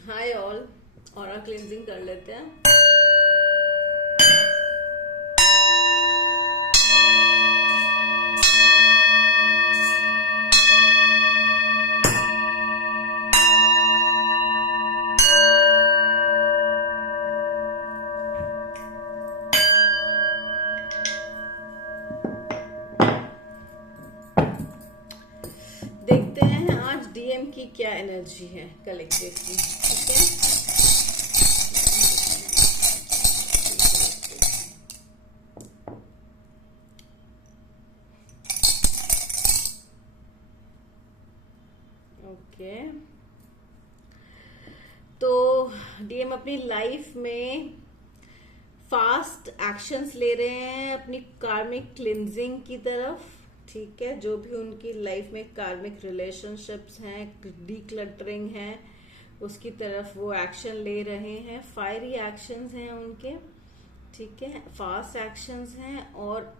Hi all. Aura cleansing कर लेते हैं। देखते हैं आज डीएम की क्या एनर्जी है कलेक्टिव की। ठीक है। ओके, तो डीएम अपनी लाइफ में फास्ट एक्शंस ले रहे हैं अपनी कार्मिक क्लिनजिंग की तरफ। ठीक है, जो भी उनकी लाइफ में कार्मिक रिलेशनशिप्स हैं, डीक्लटरिंग है, उसकी तरफ वो एक्शन ले रहे हैं। फायरी एक्शंस हैं उनके। ठीक है, फास्ट एक्शंस हैं और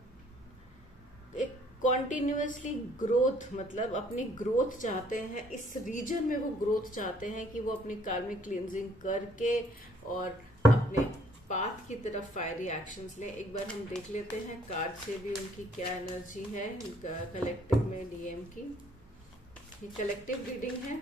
एक कॉन्टिन्यूसली ग्रोथ, मतलब अपनी ग्रोथ चाहते हैं। इस रीजन में वो ग्रोथ चाहते हैं कि वो अपनी कार्मिक क्लींजिंग करके और अपने पाथ की तरफ फायरी एक्शंस लें। एक बार हम देख लेते हैं कार्ड से भी उनकी क्या एनर्जी है कलेक्टिव में डीएम की। ये कलेक्टिव रीडिंग है।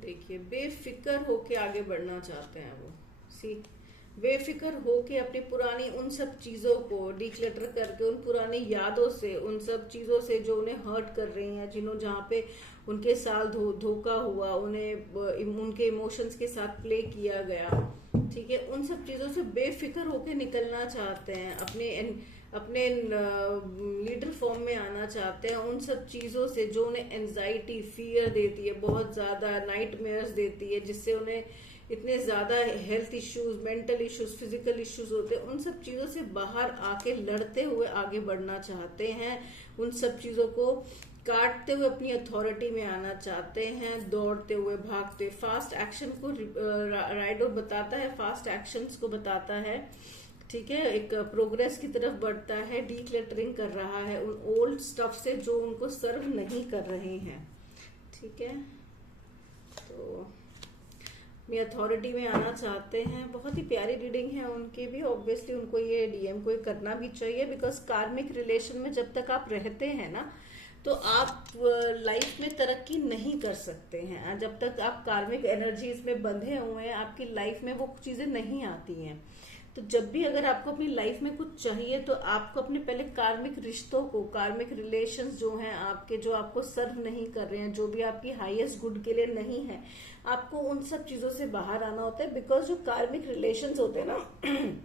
देखिए, बेफिक्र होके आगे बढ़ना चाहते हैं वो। सी, बेफिक्र होके अपनी पुरानी उन सब चीजों को डिक्लटर करके, उन पुरानी यादों से, उन सब चीजों से जो उन्हें हर्ट कर रही हैं, जिन्हों जहाँ पे उनके साथ धोखा हुआ, उन्हें उनके इमोशंस के साथ प्ले किया गया। ठीक है, उन सब चीजों से बेफिक्र होके निकलना चाहते हैं, अपने लीडर फॉर्म में आना चाहते हैं। उन सब चीजों से जो उन्हें एंजाइटी, फियर देती है, बहुत ज्यादा नाइटमेयर्स देती है, जिससे उन्हें इतने ज्यादा health issues, mental issues, physical issues होते हैं, उन सब चीजों से बाहर आके लड़ते हुए आगे बढ़ना चाहते हैं। उन सब चीजों को काटते हुए अपनी अथॉरिटी में आना चाहते हैं, दौड़ते हुए, भागते। फास्ट एक्शन को राइडो बताता है, फास्ट एक्शंस को बताता है। ठीक है, एक प्रोग्रेस की तरफ बढ़ता है, डीक्लटरिंग कर रहा है उन ओल्ड स्टफ से जो उनको सर्व नहीं कर रहे हैं। ठीक है, तो अपनी अथॉरिटी में आना चाहते हैं। बहुत ही प्यारी रीडिंग है उनकी भी। ऑब्वियसली उनको ये डीएम को करना भी चाहिए, बिकॉज कार्मिक रिलेशन में जब तक आप रहते हैं ना, तो आप लाइफ में तरक्की नहीं कर सकते हैं। जब तक आप कार्मिक एनर्जीज में बंधे हुए हैं, आपकी लाइफ में वो चीजें नहीं आती हैं। तो जब भी अगर आपको अपनी लाइफ में कुछ चाहिए, तो आपको अपने पहले कार्मिक रिश्तों को, कार्मिक रिलेशंस जो हैं आपके, जो आपको सर्व नहीं कर रहे हैं, जो भी आपकी हाईएस्ट गुड के लिए नहीं है, आपको उन सब चीजों से बाहर आना होता है। बिकॉज जो कार्मिक रिलेशंस होते हैं ना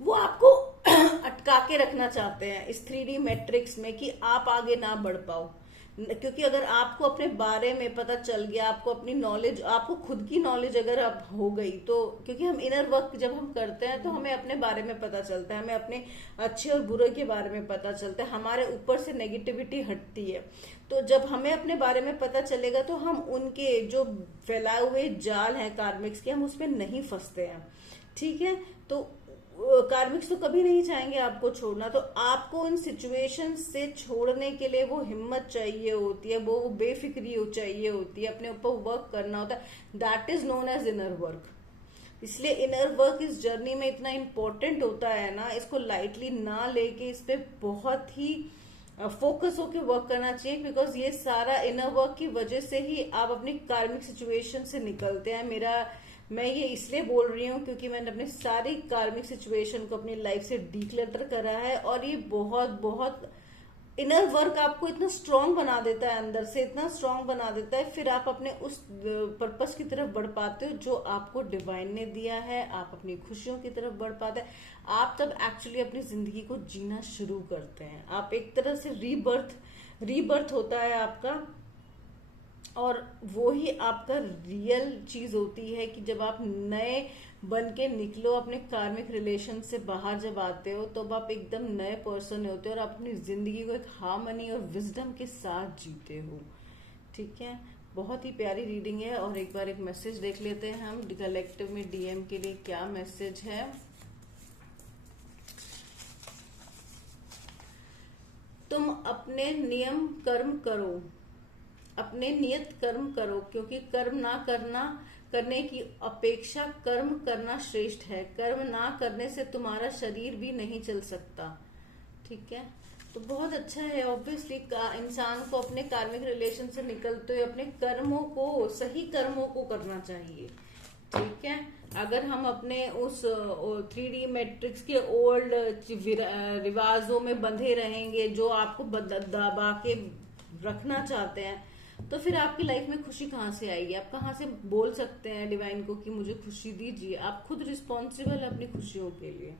वो आपको अटका के रखना चाहते हैं इस 3D मैट्रिक्स में, कि आप आगे ना बढ़ पाओ। क्योंकि अगर आपको अपने बारे में पता चल गया, आपको अपनी नॉलेज, आपको खुद की नॉलेज अगर आप हो गई, तो क्योंकि हम इनर वर्क जब हम करते हैं तो हमें अपने बारे में पता चलता है, हमें अपने अच्छे और बुरे के बारे में पता चलता है, हमारे ऊपर से नेगेटिविटी हटती है। तो जब हमें अपने बारे में पता चलेगा, तो हम उनके जो फैलाए हुए जाल हैं कार्मिक्स के, हम उसमें नहीं फंसते हैं। ठीक है, तो कार्मिक्स तो कभी नहीं चाहेंगे आपको छोड़ना। तो आपको इन सिचुएशन से छोड़ने के लिए वो हिम्मत चाहिए होती है, वो बेफिक्री चाहिए होती है, अपने ऊपर वर्क करना होता है। That is known as inner work. इसलिए इनर वर्क इस जर्नी में इतना इम्पोर्टेंट होता है ना, इसको लाइटली ना लेके इस पे बहुत ही फोकस होके वर्क करना चाहिए। बिकॉज ये सारा इनर वर्क की वजह से ही आप अपनी कार्मिक सिचुएशन से निकलते हैं। मैं ये इसलिए बोल रही हूँ क्योंकि मैंने अपनी सारी कार्मिक सिचुएशन को अपनी लाइफ से डिक्लटर करा है, और ये बहुत बहुत इनर वर्क आपको इतना स्ट्रांग बना देता है, अंदर से इतना स्ट्रांग बना देता है। फिर आप अपने उस पर्पस की तरफ बढ़ पाते हो जो आपको डिवाइन ने दिया है, आप अपनी खुशियों की तरफ बढ़ पाते हैं। आप तब एक्चुअली अपनी जिंदगी को जीना शुरू करते हैं। आप एक तरह से रीबर्थ होता है आपका, और वो ही आपका रियल चीज होती है कि जब आप नए बन के निकलो अपने कार्मिक रिलेशन से बाहर, जब आते हो तो आप एकदम नए पर्सन होते हो, और आप अपनी जिंदगी को एक हार्मनी और विजडम के साथ जीते हो। ठीक है, बहुत ही प्यारी रीडिंग है। और एक बार एक मैसेज देख लेते हैं हम कलेक्टिव में डीएम के लिए क्या मैसेज है। तुम अपने नियम कर्म करो, अपने नियत कर्म करो, क्योंकि कर्म ना करने की अपेक्षा कर्म करना श्रेष्ठ है। कर्म ना करने से तुम्हारा शरीर भी नहीं चल सकता। ठीक है, तो बहुत अच्छा है। ऑब्वियसली इंसान को अपने कार्मिक रिलेशन से निकलते हुए अपने कर्मों को, सही कर्मों को करना चाहिए। ठीक है, अगर हम अपने उस 3D मैट्रिक्स के ओल्ड रिवाजों में बंधे रहेंगे जो आपको दबा के रखना चाहते हैं, तो फिर आपकी लाइफ में खुशी कहाँ से आएगी? आप कहाँ से बोल सकते हैं डिवाइन को कि मुझे खुशी दीजिए? आप खुद रिस्पॉन्सिबल है अपनी खुशियों के लिए।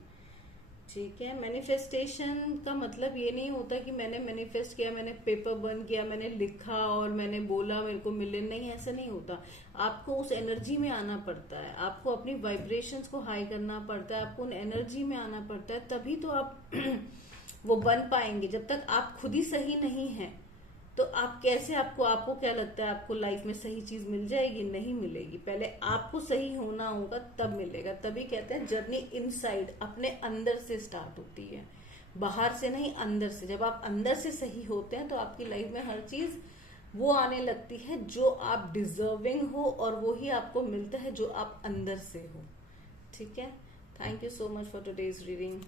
ठीक है, मैनिफेस्टेशन का मतलब ये नहीं होता कि मैंने मैनिफेस्ट किया, मैंने पेपर बर्न किया, मैंने लिखा और मैंने बोला मेरे को मिले, नहीं, ऐसा नहीं होता। आपको उस एनर्जी में आना पड़ता है, आपको अपनी वाइब्रेशंस को हाई करना पड़ता है, आपको उन एनर्जी में आना पड़ता है, तभी तो आप वो बन पाएंगे। जब तक आप खुद ही सही नहीं है तो आप कैसे, आपको क्या लगता है आपको लाइफ में सही चीज मिल जाएगी? नहीं मिलेगी। पहले आपको सही होना होगा तब मिलेगा। तभी कहते हैं जर्नी इनसाइड, अपने अंदर से स्टार्ट होती है, बाहर से नहीं, अंदर से। जब आप अंदर से सही होते हैं तो आपकी लाइफ में हर चीज वो आने लगती है जो आप डिजर्विंग हो, और वो ही आपको मिलता है जो आप अंदर से हो। ठीक है, thank you so much for today's reading.